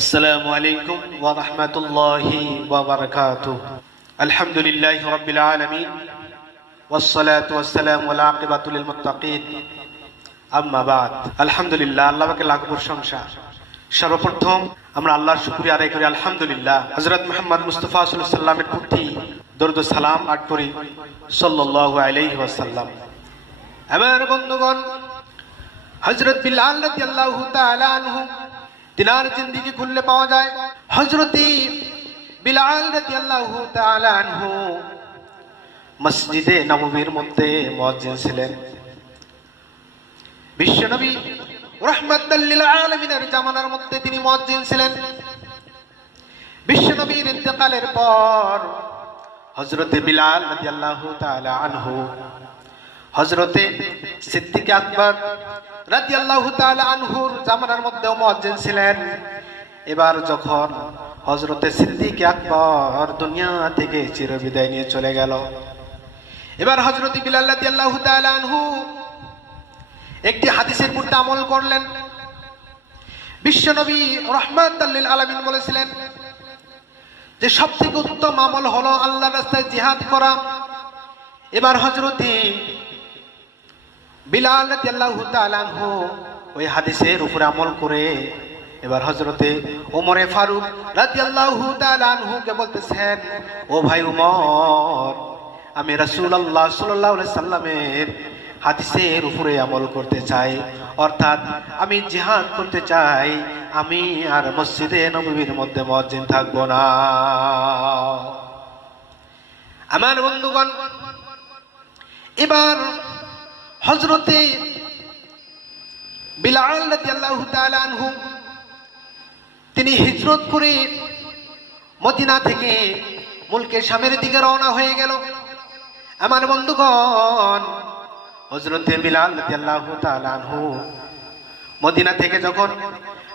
আসসালামু আলাইকুম ওয়া রাহমাতুল্লাহি ওয়া বারাকাতুহু। আলহামদুলিল্লাহি রাব্বিল আলামিন। ওয়াস সালাতু ওয়াস সালামু আলা আকিবাতু লিল মুত্তাকিন। আম্মা বাদ। আলহামদুলিল্লাহ আল্লাহকে লাখ প্রশংসা। সর্বপ্রথম আমরা আল্লাহর শুকরিয়া আদায় করি, আলহামদুলিল্লাহ। হযরত মোহাম্মদ মুস্তফা সাল্লাল্লাহু আলাইহি সাল্লামের প্রতি দরুদ সালাম আট করি, সাল্লাল্লাহু আলাইহি ওয়াসাল্লাম। আমার বন্ধুগণ, হযরত বিলাল রাদিয়াল্লাহু তাআলা আনহু তিনার জিন্দেগি খুললে পাওয়া যায়। হযরতি বিলাল রাদিয়াল্লাহু তাআলা আনহু মসজিদে নববীর মধ্যে মুয়াজ্জিন ছিলেন। বিশ্বনবী রহমাতুল্লিল আলমিনের জামানার মধ্যে তিনি মুয়াজ্জিন ছিলেন। বিশ্বনবীর ইন্তেকালের পর হজরতে বিলাল রাদিয়াল্লাহু তাআলা আনহু হজরতে সিদ্দিক আকবর রাদিয়াল্লাহু তাআলা আনহুর জামানার মধ্যে মুয়াজ্জিন ছিলেন। এবার যখন হজরতে সিদ্দিক আকবর দুনিয়া থেকে চিরবিদায় নিয়ে চলে গেল, এবার হজরত বিলাল তাআলা আনহু একটি হাদিসের মধ্যে আমল করলেন। বিশ্বনবী রহমান আলমিন বলেছিলেন যে সব থেকে উত্তম আমল হলো আল্লাহ রাস্তায় জিহাদ করা। এবার হজরতি বিলাল আনহু ওই হাদিসের উপরে আমল করে এবার হজরতে ওমরে ফারুক রাদিয়াল্লাহু তাআলা আনহুকে বলতেছেন, ও ভাই উমর, আমি রাসূলুল্লাহ সাল্লাল্লাহু আলাইহি সাল্লামের হাদিসের উপরে আমল করতে চাই। অর্থাৎ আমি জিহাদ করতে চাই, আমি আর মসজিদে নবীর মধ্যে মসজিদ থাকব না। আমার বন্ধুগণ, এবার হজরতে বিলাল তিনি হিজরত করে মদিনা থেকে মুলকে স্বামীর দিকে রওনা হয়ে গেল। আমার বন্ধুগণ হজরতে বিলাল মদিনা থেকে যখন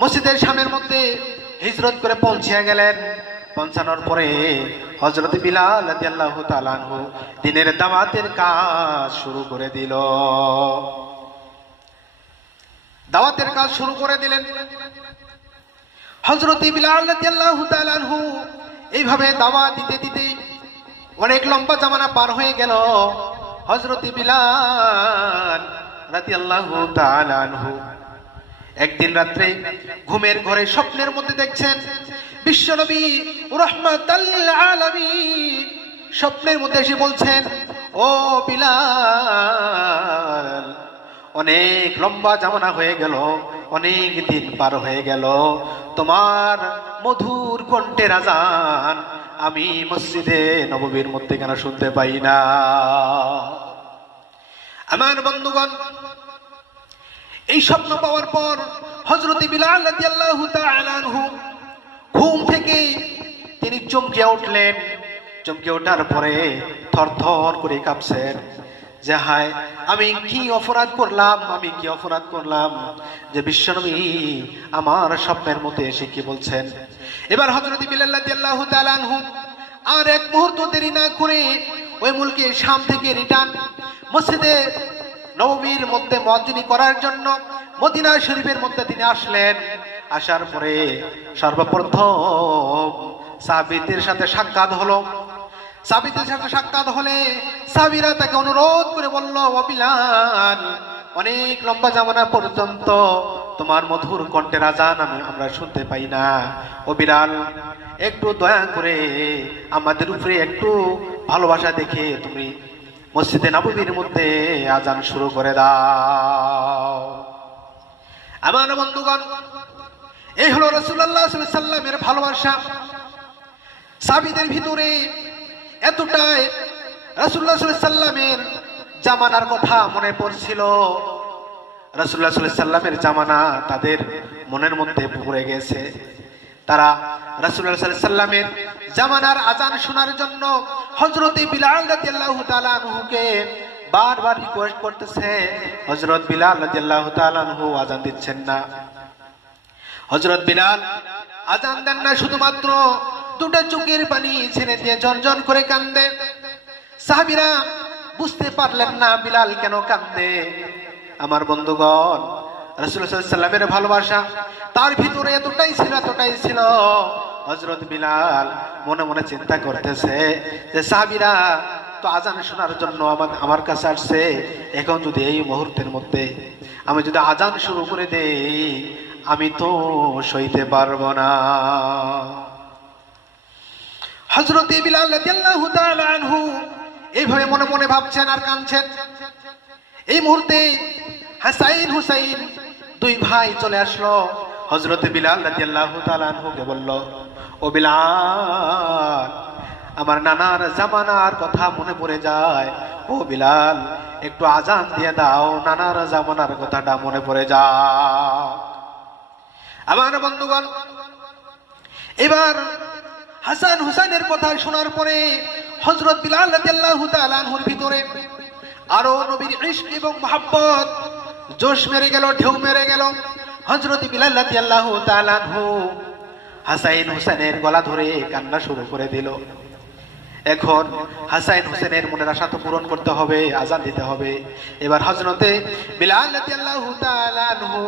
মসজিদের স্বামীর মধ্যে হিজরত করে পৌঁছে গেলেন পৌঁছানোর পরে হজরত বিলাল রাদিয়াল্লাহু তাআলা আনহু দিনের দাওয়াতের কাজ শুরু করে দিল। দাওয়াতের কাজ শুরু করে দিলেন। হজরত বিলাল রাদিয়াল্লাহু তাআলা আনহু এইভাবে দাওয়াত দিতে দিতে অনেক লম্বা জামানা পার হয়ে গেল। হজরত বিলাল রাদিয়াল্লাহু তাআলা আনহু একদিন রাত্রে ঘুমের ঘরে স্বপ্নের মধ্যে দেখছেন বিশ্বনবী রহমাতাল্লিল স্বপ্নের মধ্যে এসে বলছেন, ও বিলাল, অনেক লম্বা জামানা হয়ে গেল, অনেক দিন পার হয়ে গেল। তোমার মধুর কণ্ঠের আজান আমি মসজিদে নববীর মধ্যে কেন শুনতে পাই না। আমার বন্ধুগণ, এই স্বপ্ন পাওয়ার পর হজরত বিলাল রাদিয়াল্লাহু আনহু ঘুম থেকে তিনি চমকে উঠলেন। চমকে ওঠার পরে থরথর করে কাঁপছেন। যে হায়, আমি কি অপরাধ করলাম, আমি কি অপরাধ করলাম? যে বিশ্বনবী আমার স্বপ্নের মধ্যে এসে কি বলছেন? এবার হজরত বিলাল রাদিয়াল্লাহু তাআলা আনহু আর এক মুহূর্ত দেরি না করে ওই মুলকে শাম থেকে রিটার্ন মসজিদে নবমীর মধ্যে মজ্জিনী করার জন্য মদিনা শরীফের মধ্যে তিনি আসলেন। আসার পরে সর্বপ্রথম সাবিতের সাথে সাক্ষাৎ হলো। সাবিতের সাথে সাক্ষাৎ হলে সাবিরা তাকে অনুরোধ করে বলল অবিলাল অনেক লম্বা জামানা পর্যন্ত তোমার মধুর কণ্ঠের আজান আমি আমরা শুনতে পাই না। ও বিড়াল একটু দয়া করে আমাদের উপরে একটু ভালোবাসা দেখে তুমি মসজিদে নববীর মধ্যে আজান শুরু করে দাও। আমার বন্ধুগণ এই হলো রসুল্লাহ সাল্লামের ভালোবাসা। সাবিদের ভিতরে এতটাই রসুল্লাহ সাল্লামের জামানার কথা মনে পড়ছিল। রসুল্লাহ সাল্লামের জামানা তাদের মনের মধ্যে ভরে গেছে। তারা রাসুল্লাহ সাল্লামের জামানার আজান শোনার জন্য হজরত বিলাল রাদিয়াল্লাহু তাআলা আনহুকে বারবার রিকোয়েস্ট করতেছে হজরত বিলাল রাদিয়াল্লাহু তাআলা আনহু আজান দিচ্ছেন না। হজরত বিলাল, আজান দেন না শুধুমাত্র দুটো চোখের পানি ছেড়ে দিয়ে ঝনঝন করে কান্দে সাহাবিরা বুঝতে পারলেন না বিলাল কেন কান্দে আমার বন্ধুগণ রসুল্লাহামের ভালোবাসা তার ভিতরে এতটাই ছিল এতটাই ছিল। হজরত বিলাল মনে মনে চিন্তা করতেছে যে, সাহাবিরা তো আজান শোনার জন্য আমার আমার কাছে আসছে। এখন যদি এই মুহূর্তের মধ্যে আমি যদি আজান শুরু করে দেই আমি তো সইতে পারব না। হজরত আনহু এইভাবে মনে মনে ভাবছেন আর কাঁদছেন। এই মুহূর্তে হাসাইন হুসাইন দুই ভাই চলে আসলো। হজরত বিলাল রাদিয়াল্লাহু তাআলা আনহুকে বলল, ও বিলাল, আমার নানার জামানার কথা মনে পড়ে যায়। ও বিলাল, একটু আজান দিয়ে দাও, নানার জামানার কথাটা মনে পড়ে যায়। আমার বন্ধুগণ, এবার হাসান হুসাইনের কথা শোনার পরে হজরত বিলাল রাদিয়াল্লাহু তাআলা আনহুর ভিতরে আরও নবীর ইশক এবং মহাব্বত, জোশ মেরে গেল, ঢেউ মেরে গেল। হজরত বিলাল রাদিয়াল্লাহু তাআলা আনহু হাসাইন হুসাইনের গলা ধরে কান্না শুরু করে দিল। এখন হাসাইন হোসেনের মনের আশা তো পূরণ করতে হবে, আজান দিতে হবে। এবার হজরতে বিলাল আনহু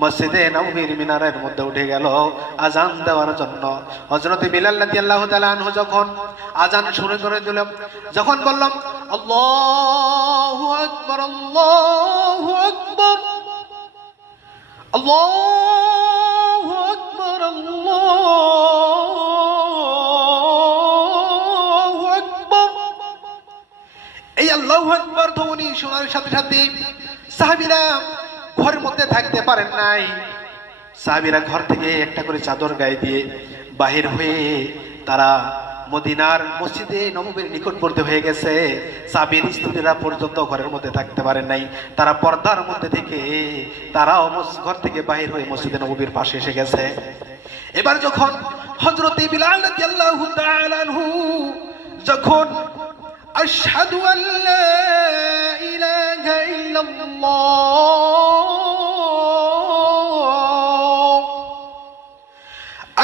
মসজিদে নববীর মিনারের মধ্যে উঠে গেল আজান দেওয়ার জন্য। হজরতে রাদিয়াল্লাহু তাআলা আনহু যখন আজান শুরু করে দিল, যখন বললাম আল্লাহু আকবার আল্লাহু আকবার আল্লাহু আকবার আল্লাহু আকবার। এই আল্লাহু আকবার ধ্বনি শোনার সাথে সাথে সাহাবীরা ঘরের মধ্যে থাকতে পারেন নাই। সাহাবীরা ঘর থেকে একটা করে চাদর গায়ে দিয়ে বাহির হয়ে তারা মদিনার মসজিদে নববীর নিকটবর্তী হয়ে গেছে। সাবির স্ত্রীরা পর্যন্ত ঘরের মধ্যে থাকতে পারেন নাই। তারা পর্দার মধ্যে থেকে তারাও ঘর থেকে বাহির হয়ে মসজিদে নববীর পাশে এসে গেছে। এবার যখন হজরত বিলাল যখন আশহাদু আল্লা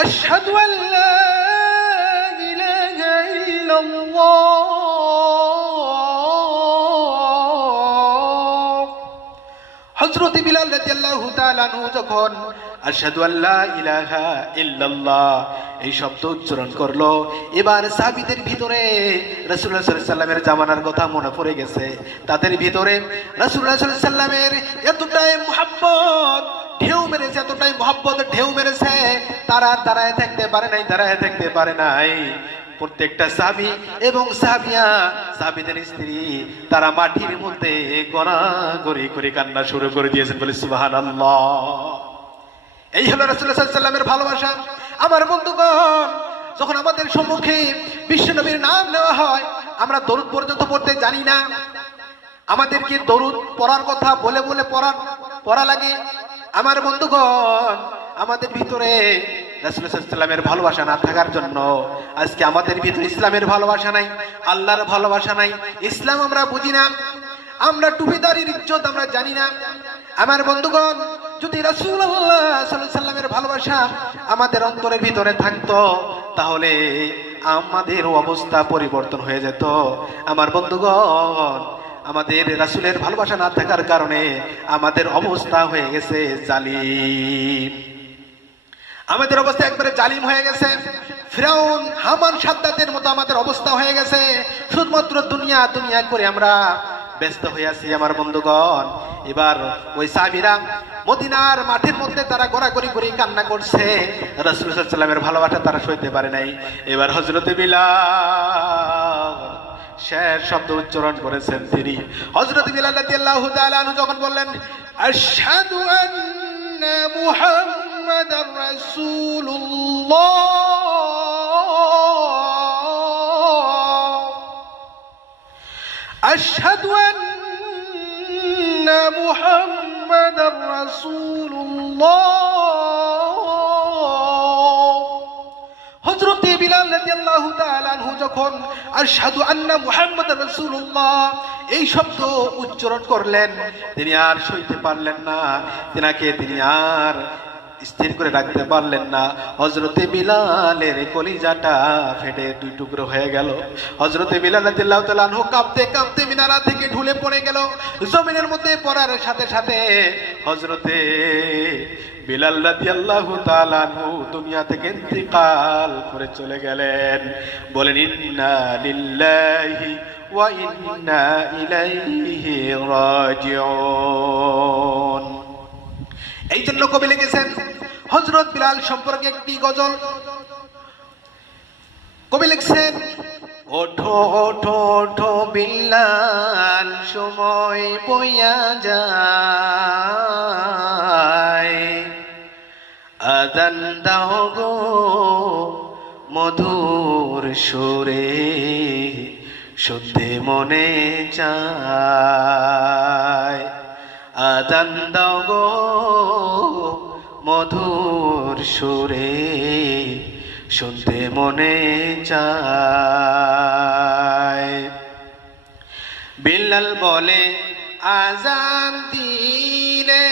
أشهد أن لا إله إلا الله হযরত বিলাল রাদিয়াল্লাহু তাআলা আনহু যখন আশহাদু আল্লা ইলাহা ইল্লাল্লাহ এই শব্দ উচ্চারণ করলো এবার সাহাবীদের ভিতরে রাসূলুল্লাহ সাল্লাল্লাহু আলাইহি সাল্লামের জামানার কথা মনে পড়ে গেছে তাদের ভিতরে রাসূলুল্লাহ সাল্লাল্লাহু আলাইহি সাল্লামের এতটাই মুহাব্বত ঢেউ মেরেছে এতটাই মহব্বত, ঢেউ মেরেছে, তারা দাঁড়ায় থাকতে পারে নাই, দাঁড়ায় থাকতে পারে নাই। প্রত্যেকটা সাবি এবং সাবিয়া, সাবিদের স্ত্রী, তারা মাটির মধ্যে গড়াগড়ি করে কান্না শুরু করে দিয়েছেন, বলে সুবাহান এই হলো সাল্লামের ভালোবাসা। আমার বন্ধুগণ, যখন আমাদের সম্মুখে বিশ্বনবীর নাম নেওয়া হয়, আমরা দরুদ পর্যন্ত পড়তে জানি না। আমাদেরকে দরুদ পড়ার কথা বলে বলে পড়ার পড়া লাগে। আমার বন্ধুগণ, আমাদের ভিতরে রাসুলের ভালোবাসা না থাকার জন্য আজকে আমাদের ভিতরে ইসলামের ভালোবাসা নাই, আল্লাহর ভালোবাসা নাই। ইসলাম আমরা বুঝি না, আমরা টুপিদারির ইজ্জত আমরা জানি না। আমার বন্ধুগণ, যদি সাল্লামের ভালোবাসা আমাদের অন্তরের ভিতরে থাকতো, তাহলে আমাদের অবস্থা পরিবর্তন হয়ে যেত। আমার বন্ধুগণ আমাদের রাসূলের ভালোবাসা না থাকার কারণে আমাদের অবস্থা হয়ে গেছে জালিম। আমাদের অবস্থা একবারে জালিম হয়ে গেছে। ফিরাউন, হামান, সাদ্দাতের মতো আমাদের অবস্থা হয়ে গেছে। শুধুমাত্র দুনিয়া দুনিয়া করে আমরা ব্যস্ত হয়ে আছি আমার বন্ধুগণ। এবার ওই সাবিরা মদিনার মাঠের মধ্যে তারা গড়াগড়ি করে কান্না করছে। রসুল সাল্লামের ভালোবাসা তারা সইতে পারে নাই। এবার হজরত বিলাল শেষ শব্দ উচ্চারণ করেছেন তিনি। হজরত বিলাল রাদিয়াল্লাহু তাআলা যখন বললেন, আশহাদু আন্না মুহাম্মাদার রাসূলুল্লাহ। আশহাদু আন্না মুহাম্মাদার রাসূলুল্লাহ। এই শব্দ উচ্চারণ করলেন, তিনি আর সইতে পারলেন না। তিনাকে তিনি আর স্থির করে রাখতে পারলেন না। হজরতে বিলালের কলিজাটা ফেটে দুই টুকরো হয়ে গেল। হজরতে বিলাল আনহু কাঁপতে কাঁপতে মিনারা থেকে ঢুলে পড়ে গেল। জমিনের মধ্যে পড়ার সাথে সাথে হজরতে বিলাল রাদিয়াল্লাহু দুনিয়া থেকে ইন্তিকাল করে চলে গেলেন। বলেন, ইন্না লিল্লাহি ওয়া ইন্না ইলাইহি রাজিউন। এই জন্য কবি লিখেছেন হজরত বিলাল সম্পর্কে একটি গজল। কবি লিখছেন, ওঠো ওঠো ওঠো বিল্লাল সময় বইয়া যায় দাও গো মধুর সুরে শুদ্ধে মনে চায়। আদান দাও গো মধুর সুরে, শুনতে মনে চায়। বিল্লাল বলে, আজান দিলে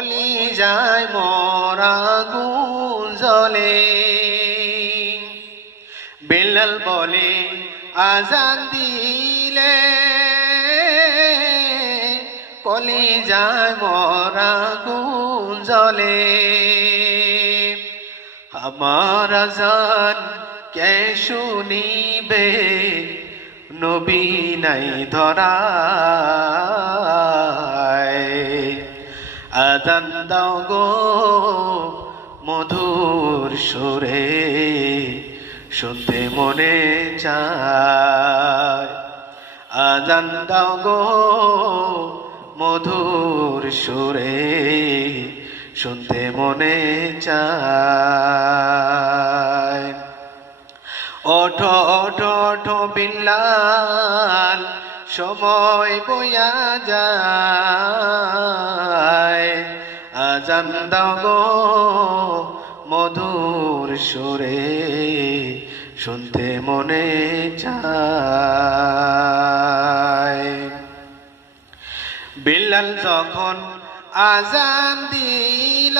কলি যায় মরা গুঞ্জলে বিল্লাল বলে, আজান দিলে কলি যায় মরা গুঞ্জলে আমার আজান কে শুনিবে? নবী নাই ধরায় আদান গো মধুর সুরে, শুনতে মনে চায়। দাও গো মধুর সুরে, শুনতে মনে চায়। ওঠো ওঠো ওঠো বিল্লাল, সময় বইয়া যায়। আজান গো মধুর সুরে শুনতে মনে চায়। বিল্লাল যখন আজান দিল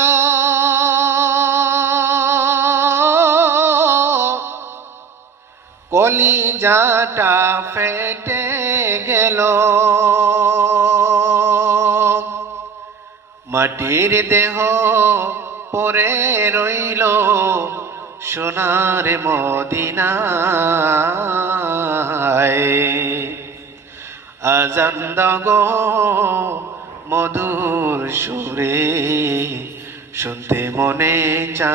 কলিজাটা ফেটে গেল। মাটির দেহ পরে রইল সোনার মদিনায়। আজান গো মধুর সুরে, শুনতে মনে চায়।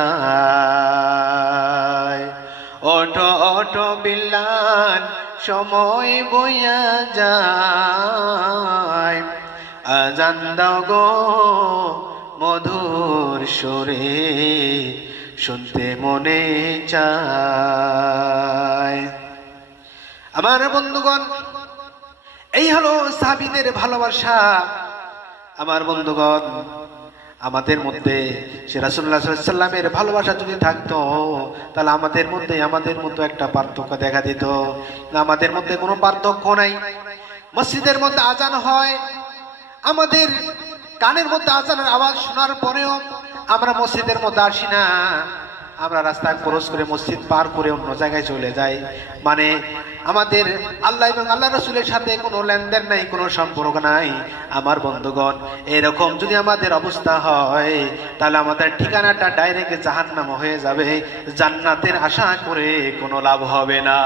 ওঠো ওঠো বিল্লাল সময় বইয়া যায়। আজান দাও গো মধুর সুরে, শুনতে মনে চায়। আমার বন্ধুগণ, এই হলো সাবিদের ভালোবাসা। আমার বন্ধুগণ, আমাদের মধ্যে সে রাসুল্লাহ সাল্লামের ভালোবাসা যদি থাকতো, তাহলে আমাদের মধ্যে, আমাদের মতো একটা পার্থক্য দেখা দিত। আমাদের মধ্যে কোনো পার্থক্য নাই। মসজিদের মধ্যে আজান হয় আমাদের কানের মধ্যে আজানের আওয়াজ শোনার পরেও আমরা মসজিদের মধ্যে আসি না। আমরা রাস্তায় ক্রস করে মসজিদ পার করে অন্য জায়গায় চলে যাই। মানে আমাদের আল্লাহ এবং আল্লাহ রসুলের সাথে কোনো লেনদেন নাই, কোনো সম্পর্ক নাই। আমার বন্ধুগণ, এরকম যদি আমাদের অবস্থা হয়, তাহলে আমাদের ঠিকানাটা ডাইরেক্ট জাহান্নাম হয়ে যাবে। জান্নাতের আশা করে কোনো লাভ হবে না।